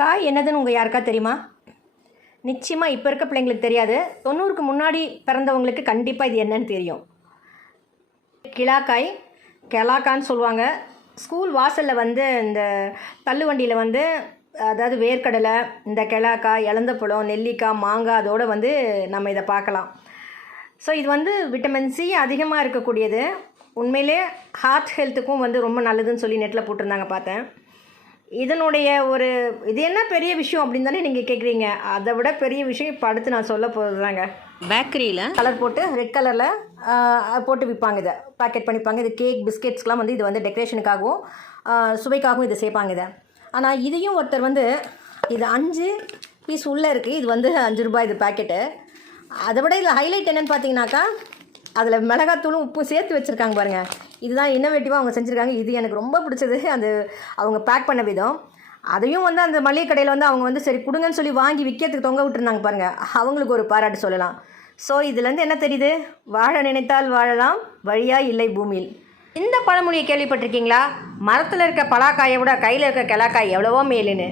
காய் என்னதுன்னு உங்கள் யாருக்கா தெரியுமா? நிச்சயமாக இப்போ இருக்க பிள்ளைங்களுக்கு தெரியாது. தொண்ணூறுக்கு முன்னாடி பிறந்தவங்களுக்கு கண்டிப்பாக இது என்னன்னு தெரியும். கிளாக்காய் கெலாக்கான்னு சொல்லுவாங்க. ஸ்கூல் வாசலில் வந்து இந்த தள்ளுவண்டியில் வந்து அதாவது வேர்க்கடலை இந்த கிளாக்காய் இளந்தப்பழம் நெல்லிக்காய் மாங்காய் அதோடு வந்து நம்ம இதை பார்க்கலாம். ஸோ இது வந்து விட்டமின் சி அதிகமாக இருக்கக்கூடியது. உண்மையிலே ஹார்ட் ஹெல்த்துக்கும் வந்து ரொம்ப நல்லதுன்னு சொல்லி நெட்டில் போட்டிருந்தாங்க பார்த்தேன். இதனுடைய ஒரு இது என்ன பெரிய விஷயம் அப்படின்னு தானே நீங்கள் கேட்குறீங்க அதை விட பெரிய விஷயம் இப்போ அடுத்து நான் சொல்ல போகிறதாங்க பேக்கரியில் கலர் போட்டு ரெட் கலரில் போட்டு விற்பாங்க இதை. பேக்கெட் பண்ணிப்பாங்க. இது கேக் பிஸ்கெட்ஸ்க்கெலாம் வந்து இது வந்து டெக்கரேஷனுக்காகவும் சுவைக்காகவும் இதை சேர்ப்பாங்க இதை. ஆனால் இதையும் ஒருத்தர் வந்து இது அஞ்சு பீஸ் உள்ளே இருக்குது இது வந்து அஞ்சு ரூபாய் இது பேக்கெட்டு அதை விட இதில் ஹைலைட் என்னென்னு பார்த்தீங்கன்னாக்கா அதில் மிளகாத்தூளும் உப்பும் சேர்த்து வச்சுருக்காங்க பாருங்கள் இதுதான் இன்னோவேட்டிவாக அவங்க செஞ்சுருக்காங்க. இது எனக்கு ரொம்ப பிடிச்சது. அந்த அவங்க பேக் பண்ண விதம். அதையும் வந்து அந்த மளிகை கடையில் வந்து அவங்க வந்து சரி கொடுங்கன்னு சொல்லி வாங்கி விற்கிறதுக்கு தொங்க விட்டுருந்தாங்க பாருங்கள் அவங்களுக்கு ஒரு பாராட்டு சொல்லலாம். ஸோ இதுலேருந்து என்ன தெரியுது? வாழ நினைத்தால் வாழலாம் வழியா இல்லை பூமியில். இந்த பழமொழியை கேள்விப்பட்டிருக்கீங்களா? மரத்தில் இருக்க பலாக்காயை விட கையில் இருக்க கிளாக்காய் எவ்வளவோ மேலுன்னு.